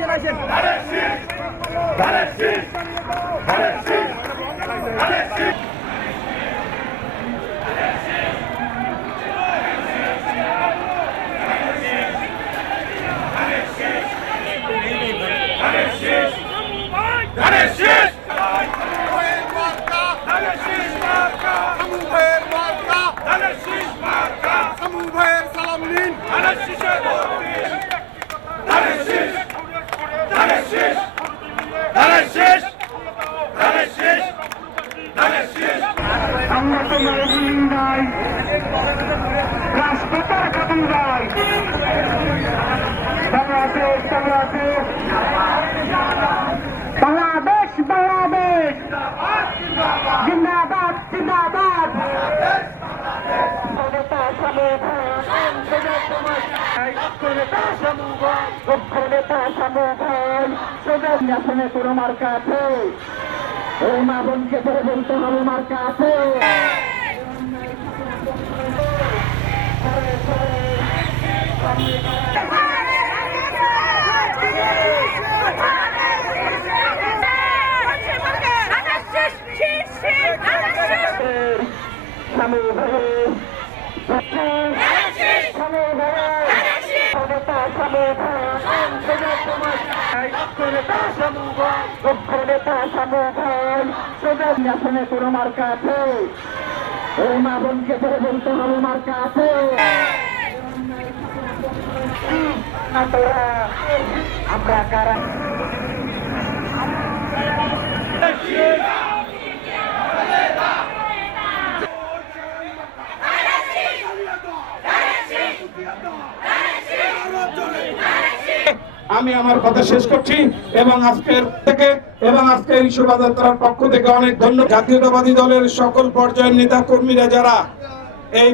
লাগাইছেন সালাম রাষ্ট্রপতির খাতিরদার বাংলাদেশ বাংলাদেশ। বাংলাদেশ বাংলাদেশ। জিন্দাবাদ জিন্দাবাদ। আসনে কোনো মার্কা আছে। এই মা বোনকে ধরে বলতে হবে মার্কা আছে স্বামী ঘরে স্বামী ক্ষমতা স্বামী আসনে কোনো মার্কা আছে এই মা বোনকে ধরে বলতে হবে মার্কা আছে আমরা কারা আমি আমার কথা শেষ করছি এবং আজকের থেকে এবং আজকে এই শোভাযাত্রার পক্ষ থেকে অনেক ধন্যবাদ জাতীয়তাবাদী দলের সকল পর্যায়ের নেতা কর্মীরা যারা এই